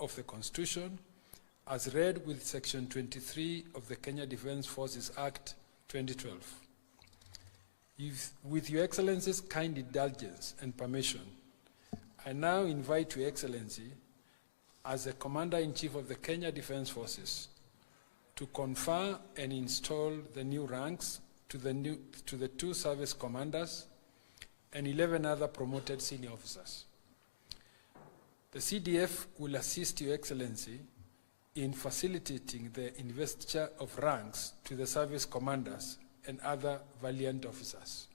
of the Constitution, as read with Section 23 of the Kenya Defence Forces Act 2012. With Your Excellency's kind indulgence and permission, I now invite Your Excellency, as the Commander-in-Chief of the Kenya Defence Forces, to confer and install the new ranks to the 2 service commanders and 11 other promoted senior officers. The CDF will assist Your Excellency in facilitating the investiture of ranks to the service commanders and other valiant officers.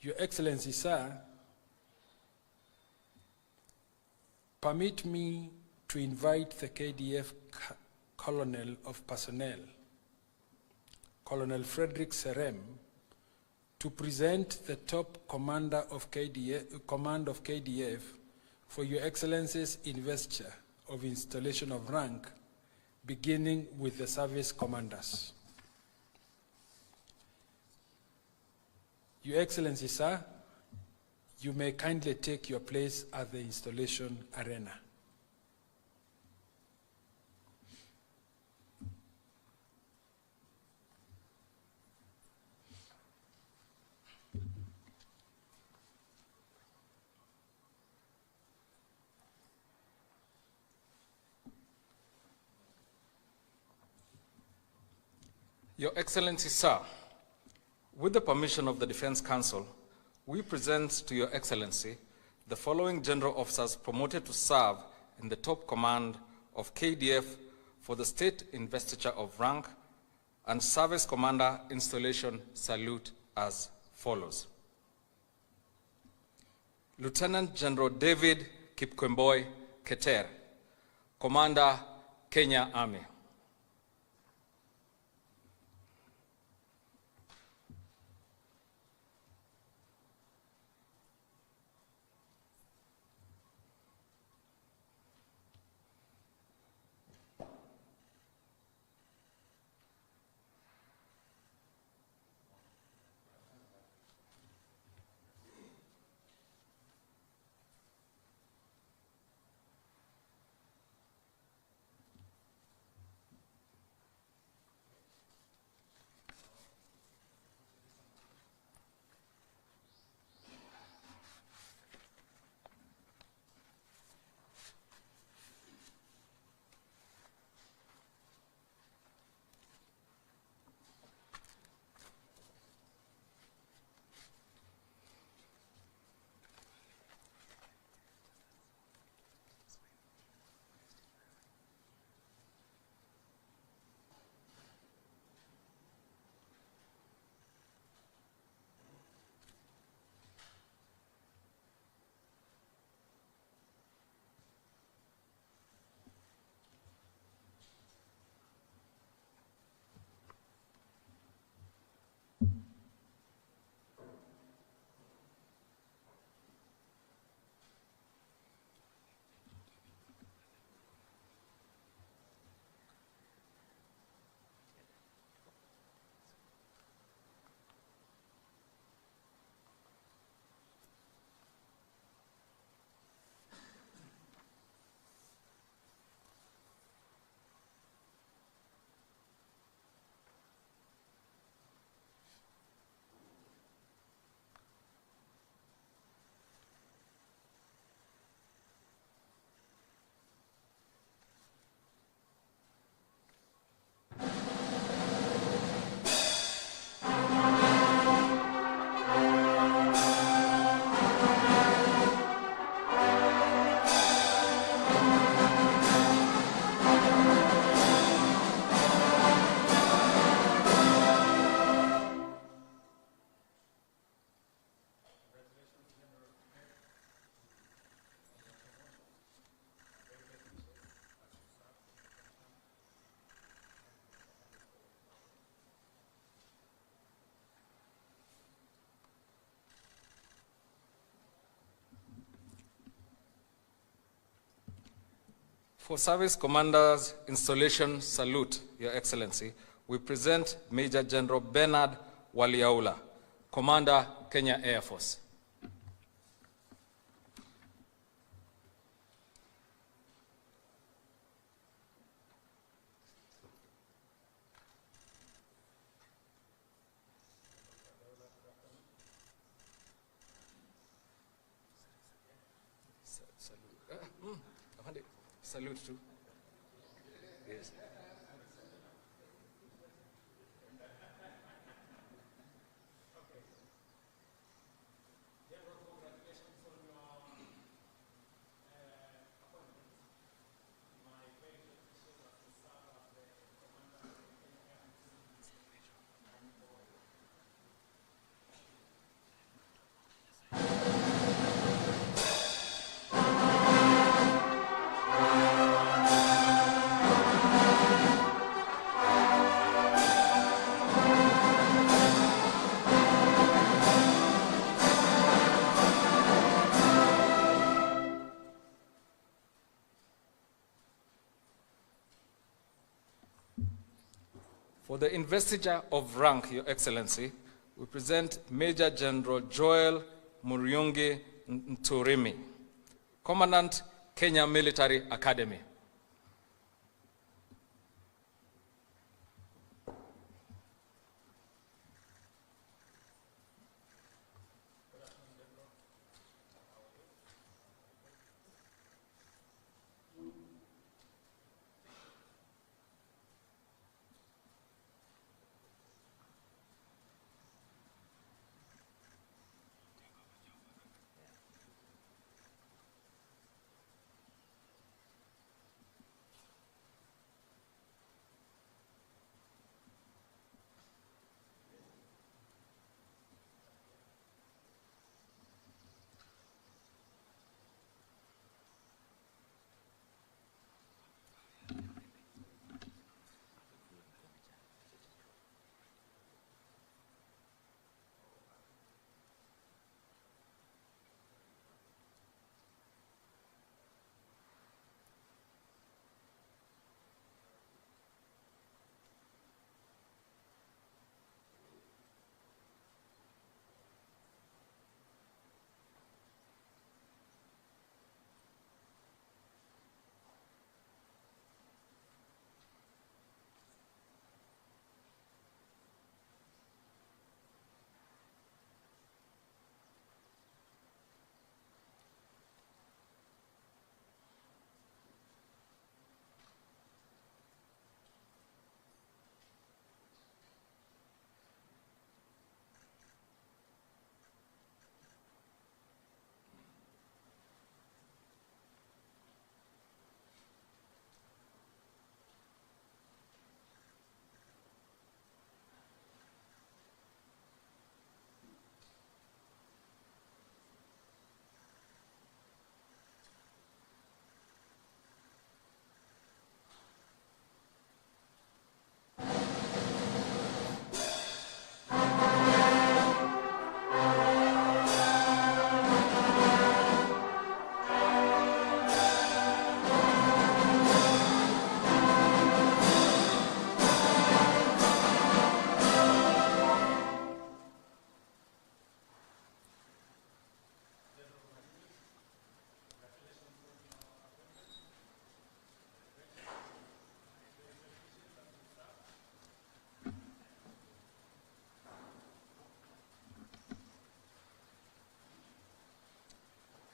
Your Excellency, sir, permit me to invite the KDF Colonel of Personnel, Colonel Frederick Serem, to present the top commander of command of KDF for Your Excellency's investiture of installation of rank, beginning with the service commanders. Your Excellency, sir, you may kindly take your place at the installation arena. Your Excellency, sir, with the permission of the Defense Council, we present to Your Excellency the following general officers promoted to serve in the top command of KDF for the state investiture of rank and service commander installation salute as follows. Lieutenant General David Kipkemboi Keter, Commander, Kenya Army. For Service Commander's installation salute, Your Excellency, we present Major General Bernard Waliaula, Commander, Kenya Air Force. Salute to. Yes. For the investiture of rank, Your Excellency, we present Major General Joel Muriungi Nturimi, Commandant, Kenya Military Academy.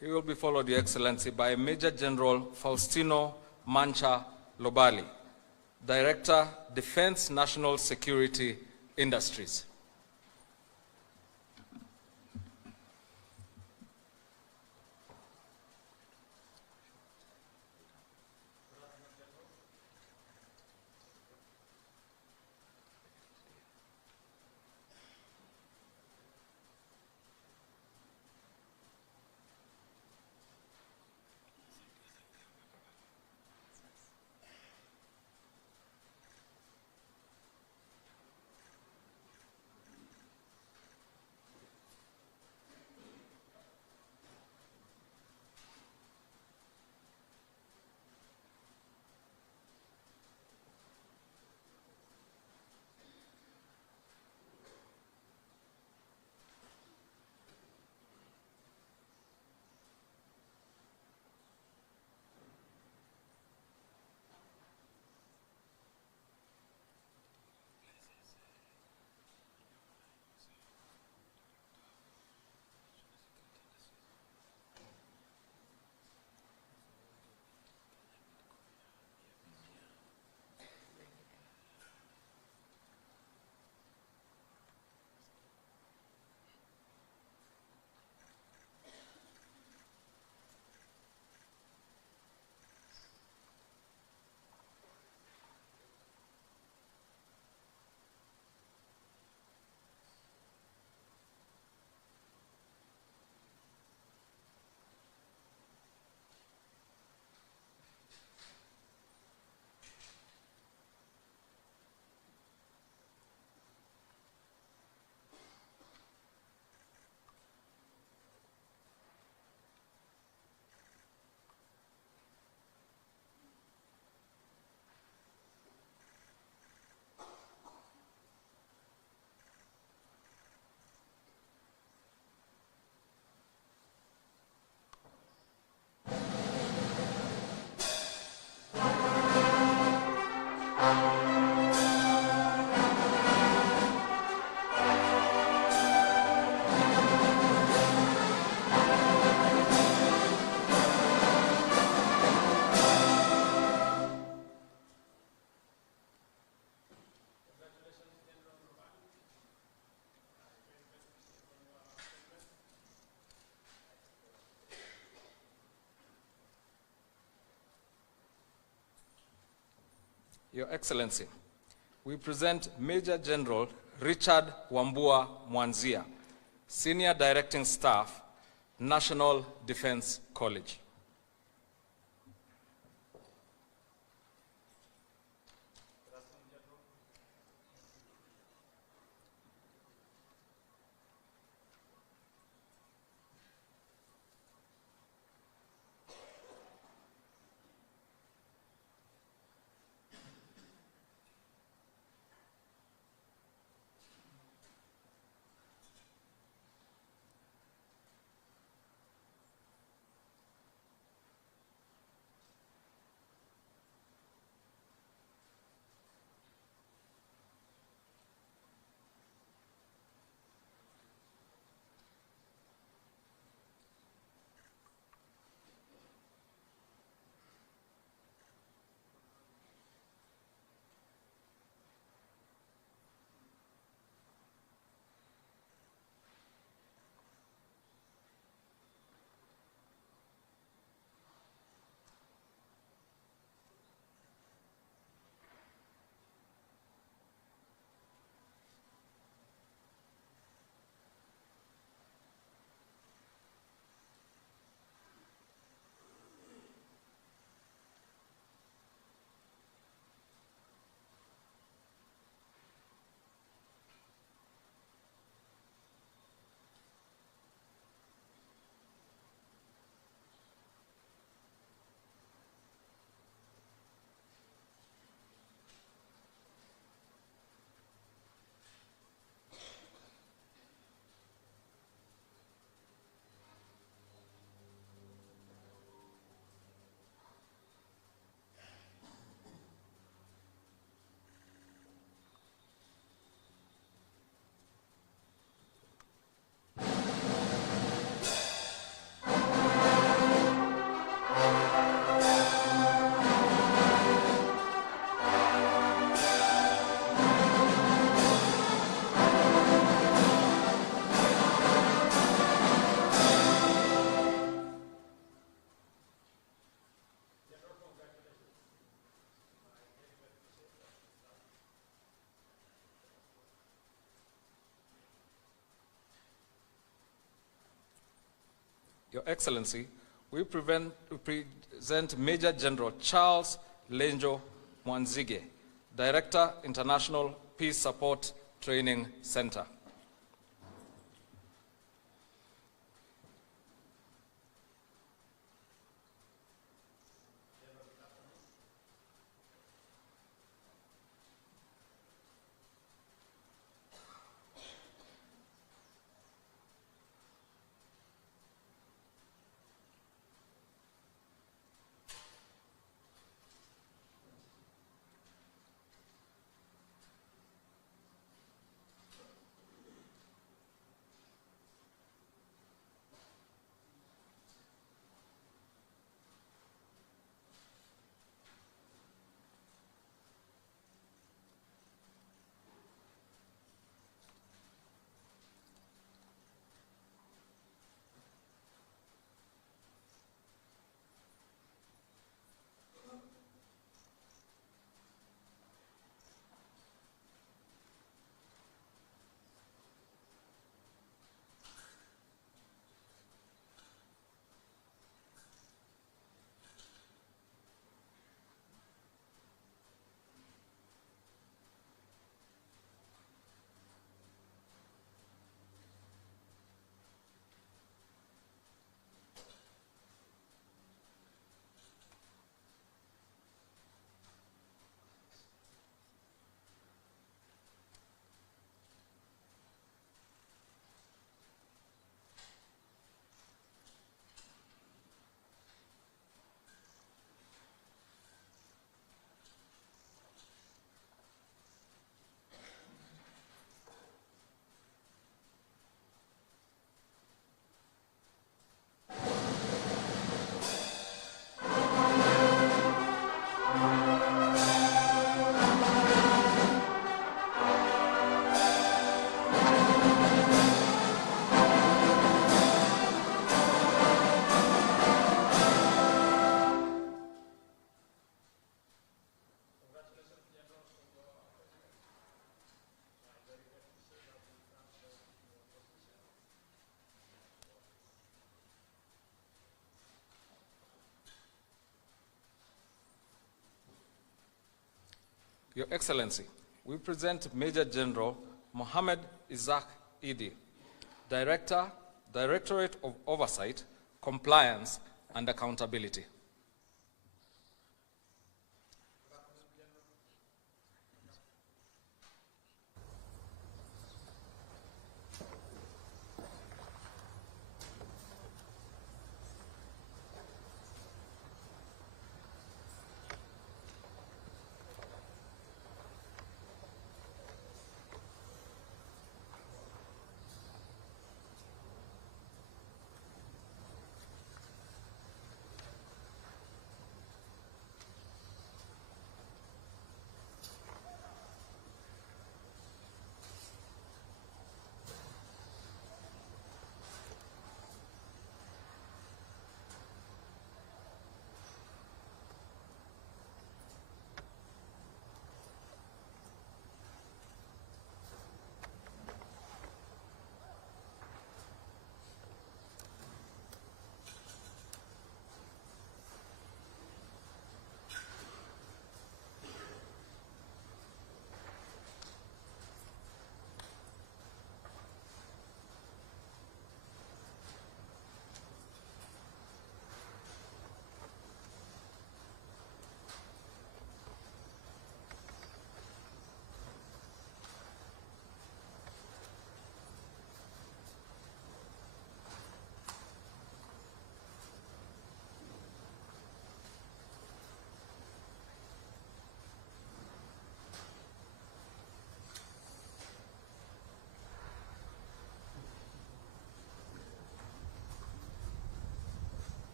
He will be followed, Your Excellency, by Major General Faustino Mancha Lobali, Director, Defense National Security Industries. Your Excellency, we present Major General Richard Wambua Mwanzia, Senior Directing Staff, National Defense College. Your Excellency, we present Major General Charles Lenjo Mwanzige, Director, International Peace Support Training Center. Your Excellency, we present Major General Mohammed Isaac Idi, Directorate of Oversight, Compliance, and Accountability.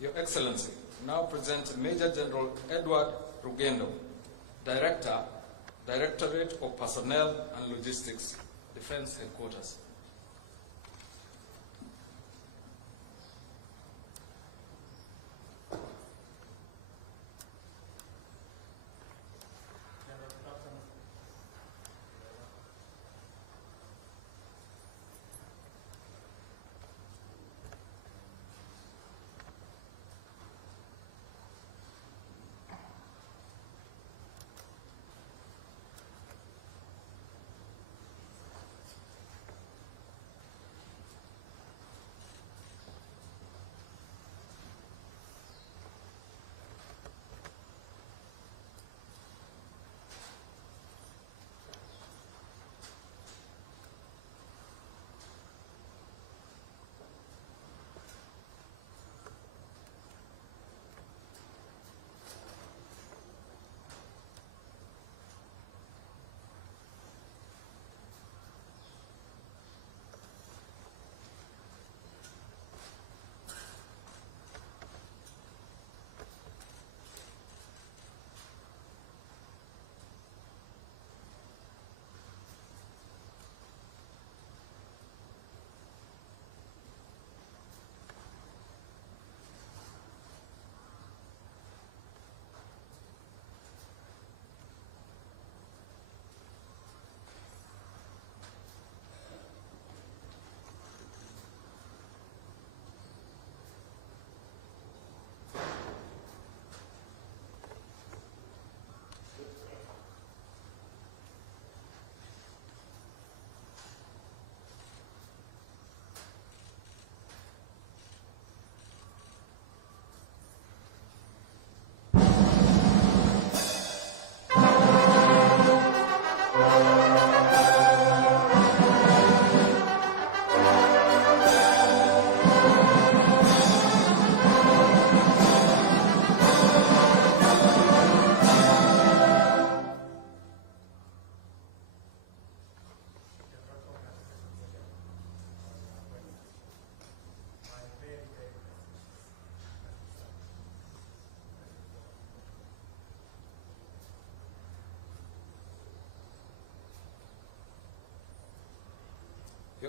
Your Excellency, now present Major General Edward Rugendo, Directorate of Personnel and Logistics, Defense Headquarters.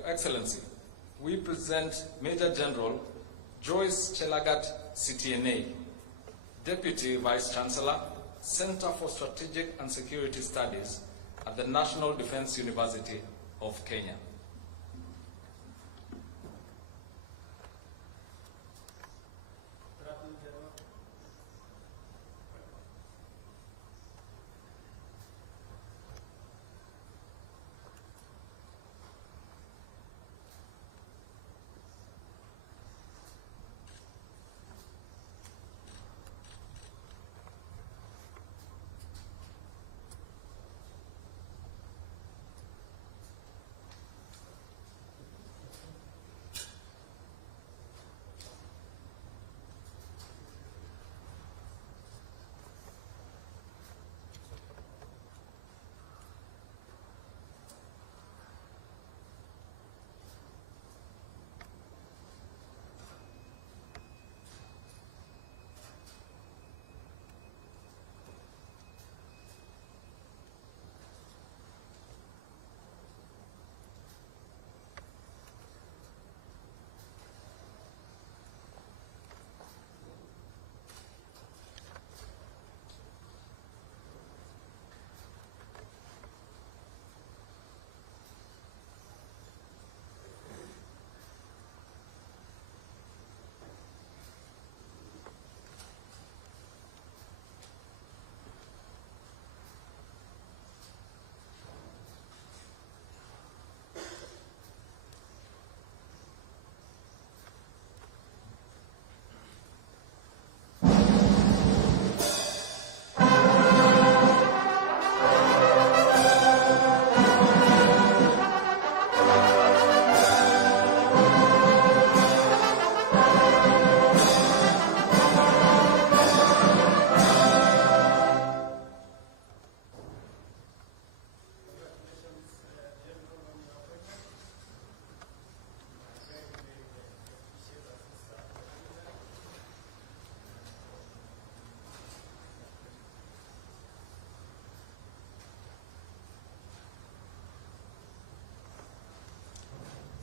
Excellency, we present Major General Joyce Chelagat, CTNA, Deputy Vice Chancellor, Center for Strategic and Security Studies at the National Defense University of Kenya.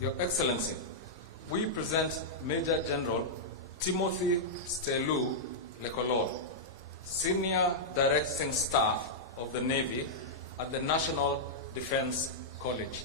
Your Excellency, we present Major General Timothy Stelu Lekolor, Senior Directing Staff of the Navy at the National Defense College.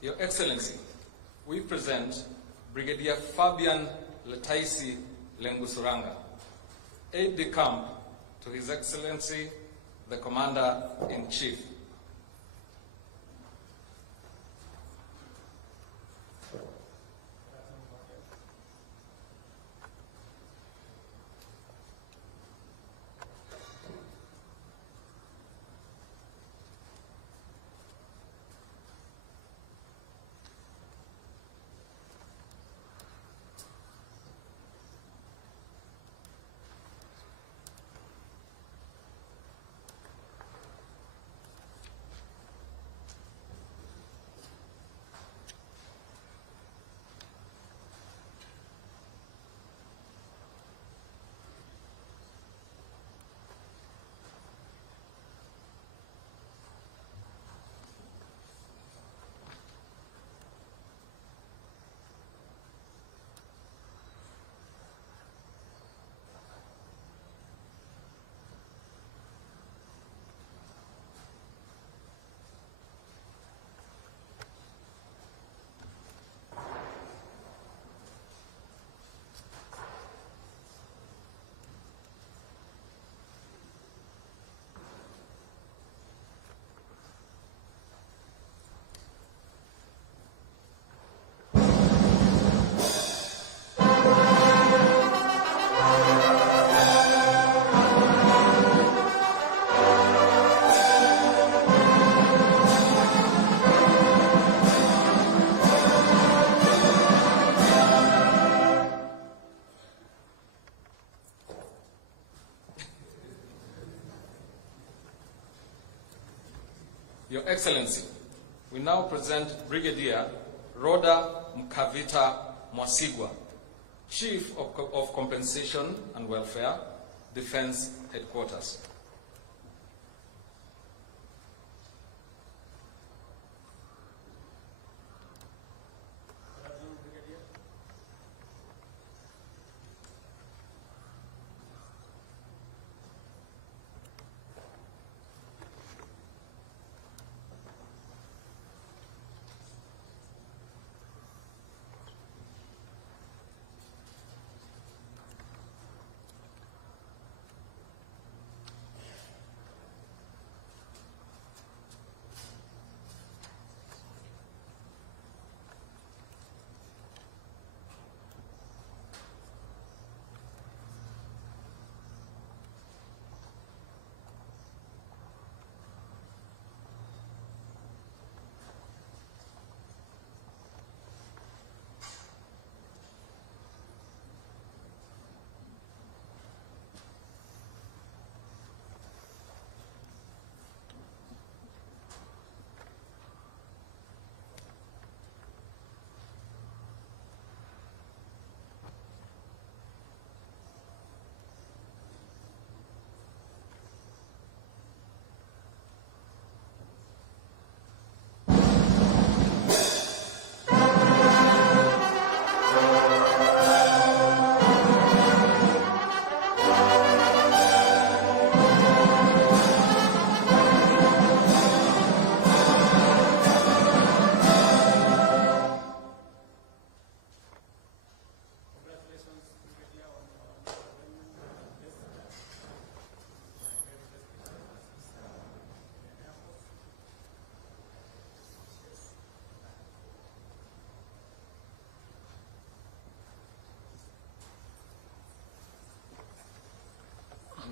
Your Excellency, we present Brigadier Fabian Letaisi Lengusuranga, aide-de-camp to His Excellency, the Commander-in-Chief. Your Excellency, we now present Brigadier Rhoda Mkavita Mwasigwa, Chief of Compensation and Welfare, Defense Headquarters.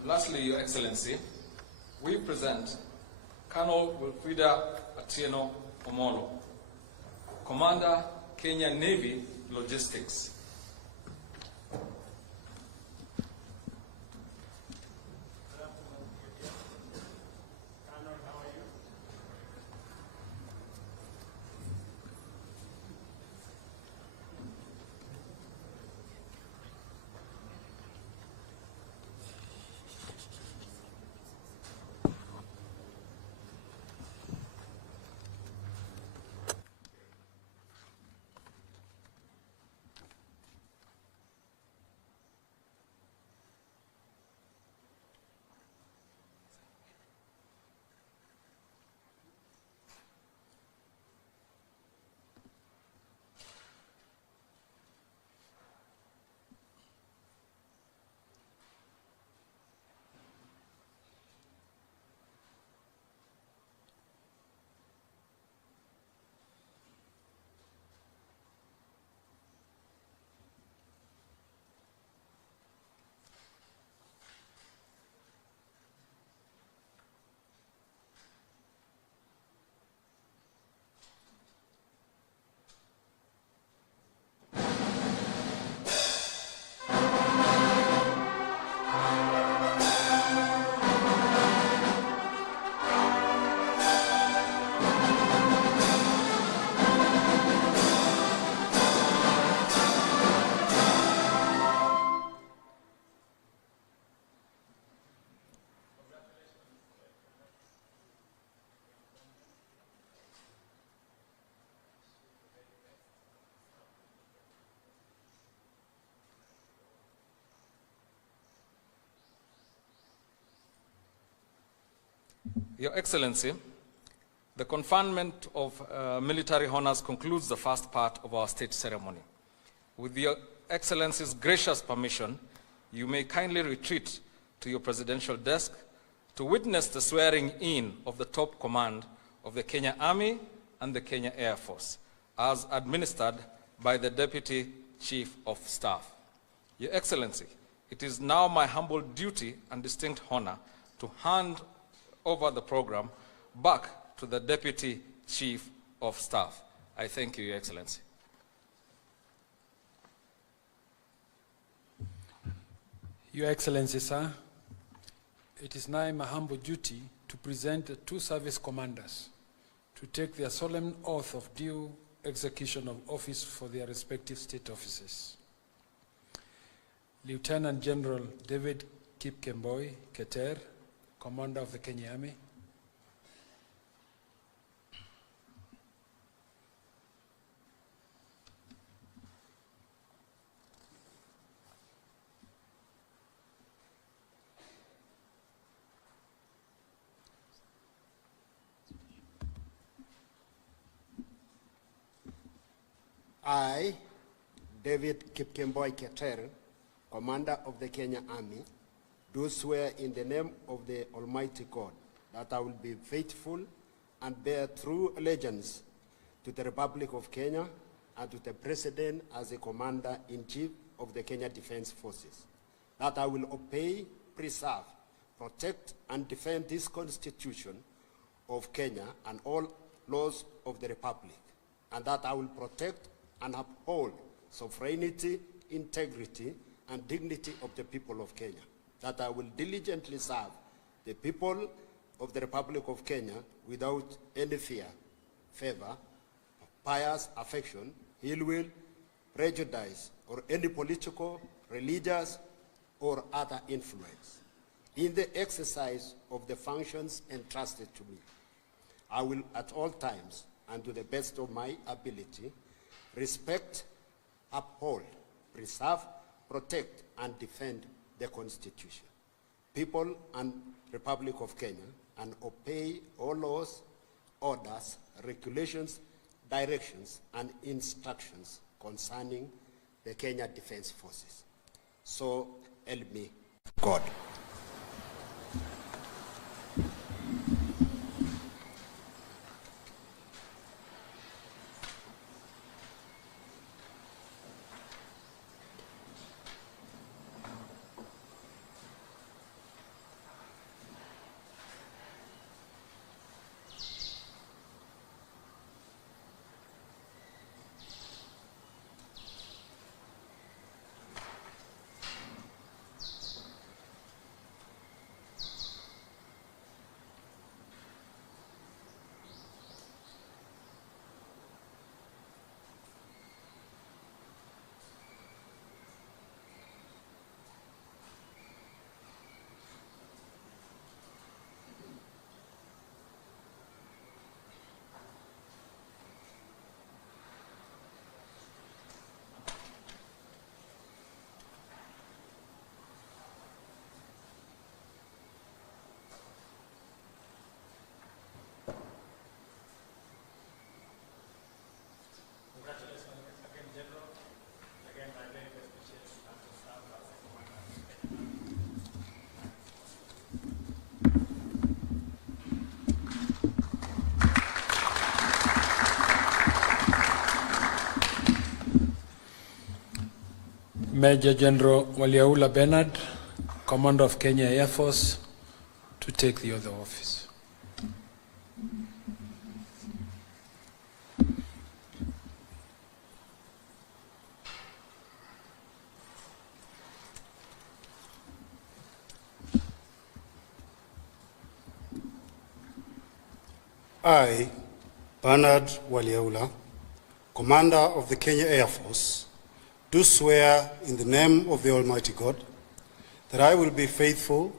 Lastly, Your Excellency, we present Colonel Wilfrida Atieno Omolo, Commander, Kenya Navy Logistics. Your Excellency, the conferment of military honors concludes the first part of our state ceremony. With Your Excellency's gracious permission, you may kindly retreat to your presidential desk to witness the swearing in of the top command of the Kenya Army and the Kenya Air Force, as administered by the Deputy Chief of Staff. Your Excellency, it is now my humble duty and distinct honor to hand over the program back to the Deputy Chief of Staff. I thank you, Your Excellency. Your Excellency, sir, it is now my humble duty to present the two service commanders to take their solemn oath of due execution of office for their respective state offices. Lieutenant General David Kipkemboi Keter, Commander of the Kenya Army. I, David Kipkemboi Keter, Commander of the Kenya Army, do swear in the name of the Almighty God that I will be faithful and bear true allegiance to the Republic of Kenya and to the President as the Commander-in-Chief of the Kenya Defense Forces, that I will obey, preserve, protect, and defend this Constitution of Kenya and all laws of the Republic, and that I will protect and uphold sovereignty, integrity, and dignity of the people of Kenya, that I will diligently serve the people of the Republic of Kenya without any fear, favor, bias, affection, ill will, prejudice, or any political, religious, or other influence. In the exercise of the functions entrusted to me, I will at all times and to the best of my ability respect, uphold, preserve, protect, and defend the Constitution, people and Republic of Kenya, and obey all laws, orders, regulations, directions, and instructions concerning the Kenya Defense Forces. So help me God. Major General Waliaula Bernard, Commander of Kenya Air Force, to take the oath of office. I, Bernard Waliaula, Commander of the Kenya Air Force, do swear in the name of the Almighty God that I will be faithful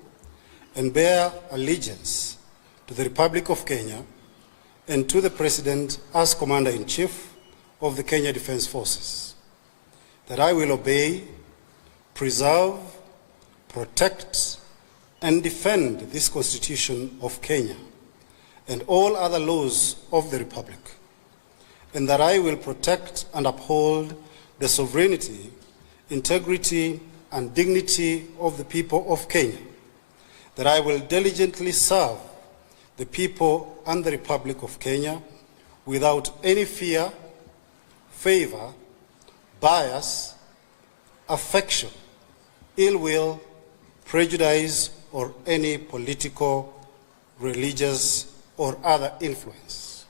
and bear allegiance to the Republic of Kenya and to the President as Commander-in-Chief of the Kenya Defense Forces, that I will obey, preserve, protect, and defend this Constitution of Kenya and all other laws of the Republic, and that I will protect and uphold the sovereignty, integrity, and dignity of the people of Kenya, that I will diligently serve the people and the Republic of Kenya without any fear, favor, bias, affection, ill will, prejudice, or any political, religious, or other influence.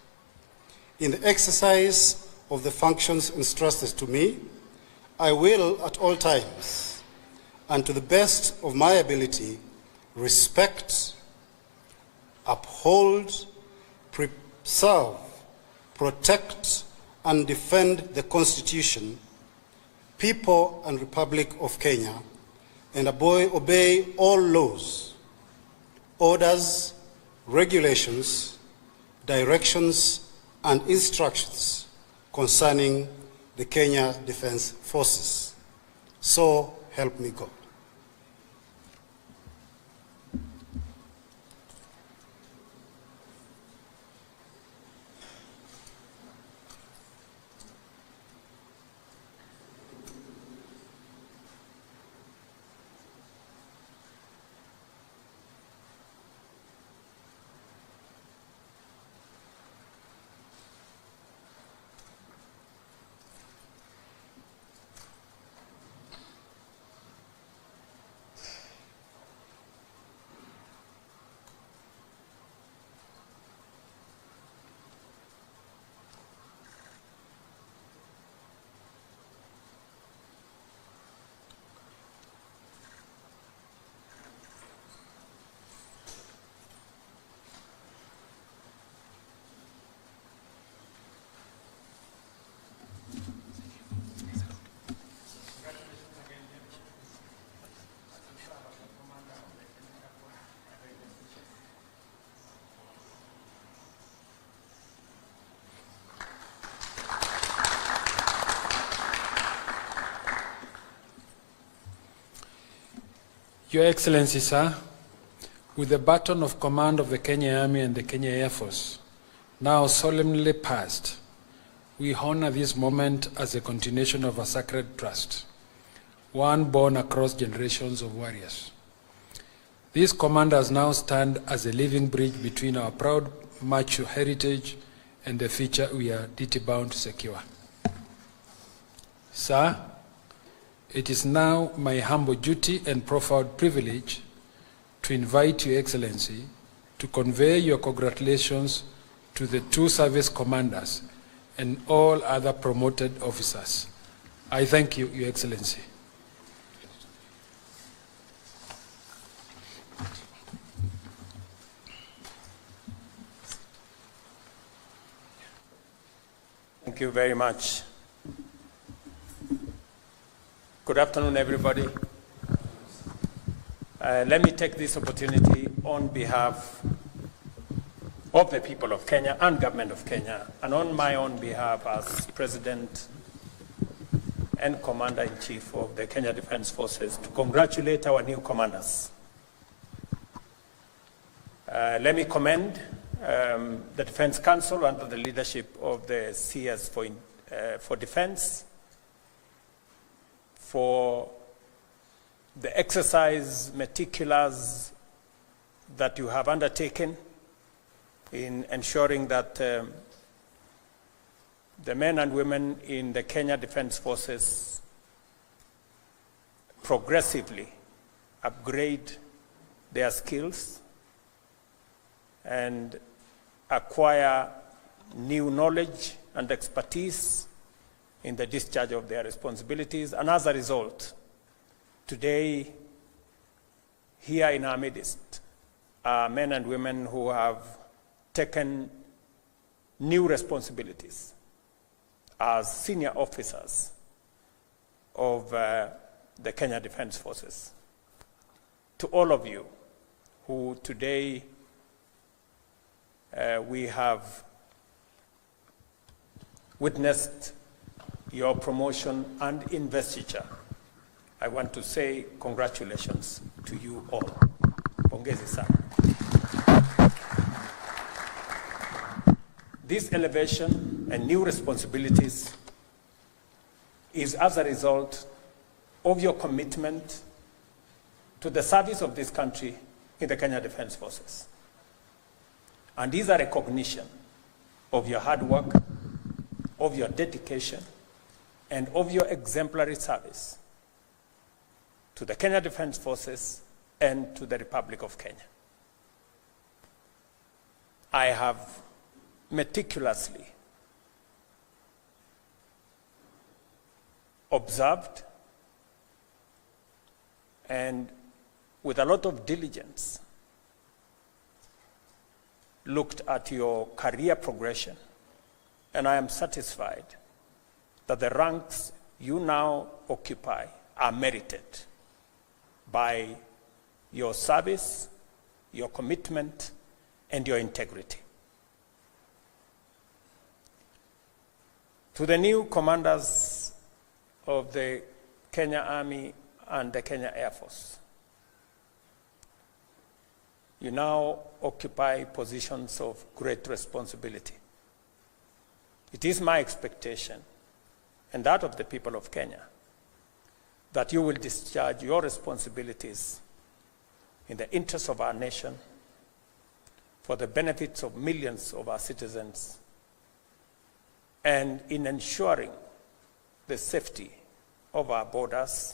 In the exercise of the functions entrusted to me, I will at all times, and to the best of my ability, respect, uphold, preserve, protect, and defend the Constitution, people and Republic of Kenya, and obey all laws, orders, regulations, directions, and instructions concerning the Kenya Defence Forces. So help me God. Your Excellency, sir, with the baton of command of the Kenya Army and the Kenya Air Force now solemnly passed, we honor this moment as a continuation of a sacred trust, one born across generations of warriors. These commanders now stand as a living bridge between our proud macho heritage and the future we are duty-bound to secure. Sir, it is now my humble duty and profound privilege to invite Your Excellency to convey your congratulations to the two service commanders and all other promoted officers. I thank you, Your Excellency. Thank you very much. Good afternoon, everybody. Let me take this opportunity on behalf of the people of Kenya and government of Kenya, and on my own behalf as President and Commander-in-Chief of the Kenya Defence Forces, to congratulate our new commanders. Let me commend the Defence Council under the leadership of the CS for Defence for the exercise meticulous that you have undertaken in ensuring that the men and women in the Kenya Defence Forces progressively upgrade their skills and acquire new knowledge and expertise in the discharge of their responsibilities. And as a result, today, here in our midst, are men and women who have taken new responsibilities as senior officers of the Kenya Defence Forces. To all of you who today we have witnessed your promotion and investiture, I want to say congratulations to you all pongezi sana. This elevation and new responsibilities is as a result of your commitment to the service of this country in the Kenya Defence Forces. And is a recognition of your hard work, of your dedication, and of your exemplary service to the Kenya Defence Forces and to the Republic of Kenya. I have meticulously observed and with a lot of diligence looked at your career progression, and I am satisfied that the ranks you now occupy are merited by your service, your commitment, and your integrity. To the new commanders of the Kenya Army and the Kenya Air Force, you now occupy positions of great responsibility. It is my expectation, and that of the people of Kenya, that you will discharge your responsibilities in the interest of our nation, for the benefits of millions of our citizens, and in ensuring the safety of our borders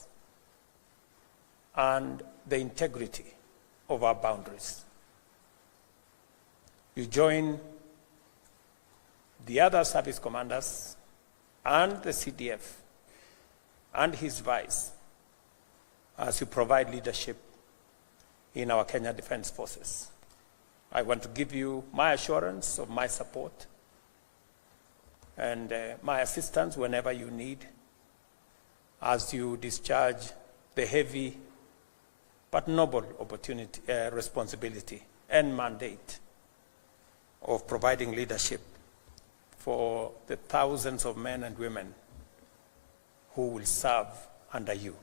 and the integrity of our boundaries. You join the other service commanders and the CDF and his vice as you provide leadership in our Kenya Defence Forces. I want to give you my assurance of my support and my assistance whenever you need as you discharge the heavy but noble opportunity, responsibility and mandate of providing leadership for the thousands of men and women who will serve under you.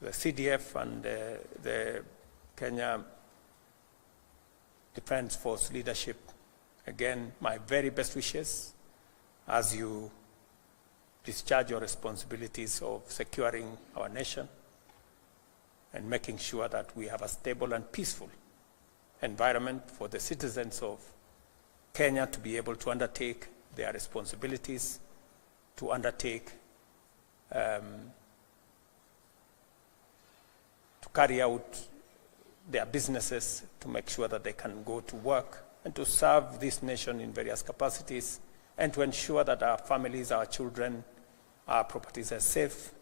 The CDF and the Kenya Defence Force leadership, again, my very best wishes as you discharge your responsibilities of securing our nation and making sure that we have a stable and peaceful environment for the citizens of Kenya to be able to undertake their responsibilities, to undertake, to carry out their businesses, to make sure that they can go to work and to serve this nation in various capacities, and to ensure that our families, our children, our properties are safe.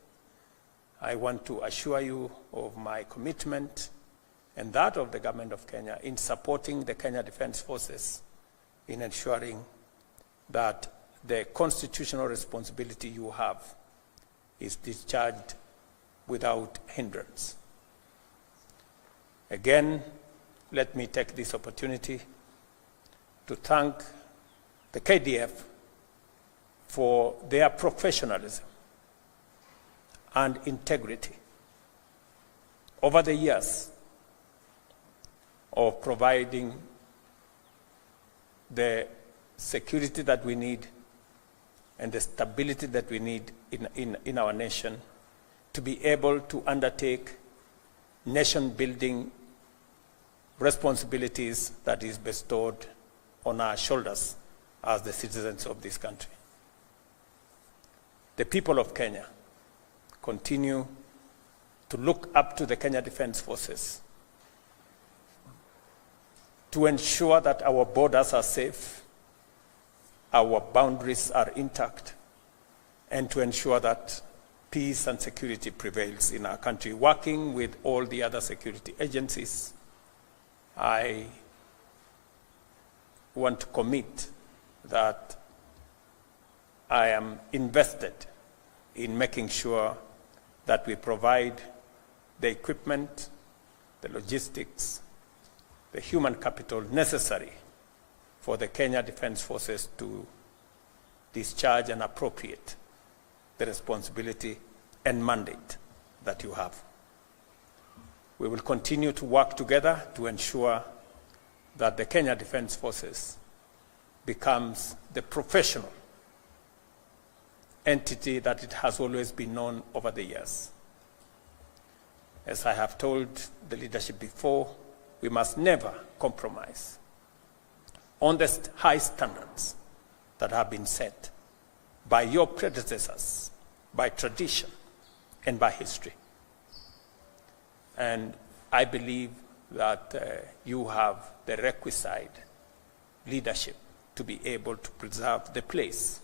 I want to assure you of my commitment and that of the government of Kenya in supporting the Kenya Defence Forces in ensuring that the constitutional responsibility you have is discharged without hindrance. Again, let me take this opportunity to thank the KDF for their professionalism and integrity over the years of providing the security that we need and the stability that we need in our nation to be able to undertake nation-building responsibilities that is bestowed on our shoulders as the citizens of this country. The people of Kenya continue to look up to the Kenya Defence Forces to ensure that our borders are safe, our boundaries are intact, and to ensure that peace and security prevails in our country. Working with all the other security agencies, I want to commit that I am invested in making sure that we provide the equipment, the logistics, the human capital necessary for the Kenya Defence Forces to discharge and appropriate the responsibility and mandate that you have. We will continue to work together to ensure that the Kenya Defence Forces becomes the professional entity that it has always been known over the years. As I have told the leadership before, we must never compromise on the high standards that have been set by your predecessors, by tradition, and by history. And I believe that you have the requisite leadership to be able to preserve the place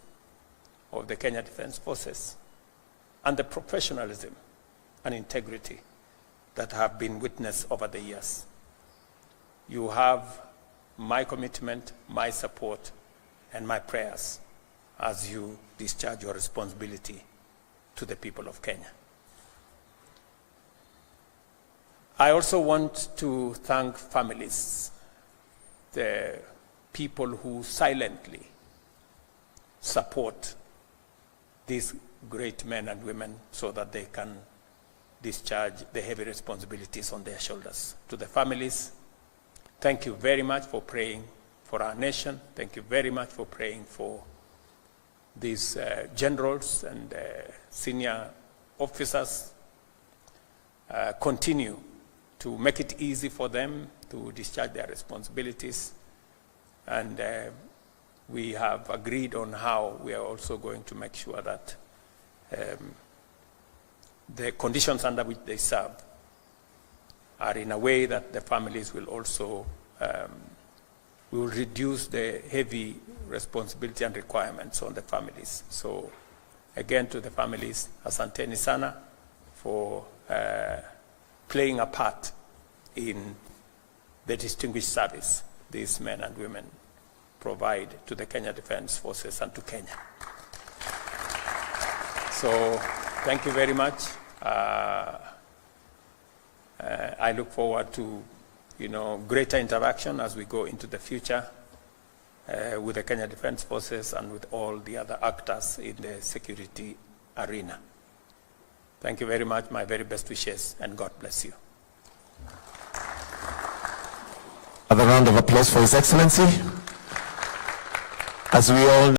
of the Kenya Defence Forces and the professionalism and integrity that have been witnessed over the years. You have my commitment, my support, and my prayers as you discharge your responsibility to the people of Kenya. I also want to thank families, the people who silently support these great men and women so that they can discharge the heavy responsibilities on their shoulders. To the families, thank you very much for praying for our nation. Thank you very much for praying for these generals and senior officers. Continue to make it easy for them to discharge their responsibilities. And we have agreed on how we are also going to make sure that the conditions under which they serve are in a way that the families will also will reduce the heavy responsibility and requirements on the families. So again, to the families, asanteni sana for playing a part in the distinguished service these men and women provide to the Kenya Defence Forces and to Kenya. So thank you very much. I look forward to, greater interaction as we go into the future with the Kenya Defence Forces and with all the other actors in the security arena. Thank you very much. My very best wishes, and God bless you. Another round of applause for His Excellency. As we all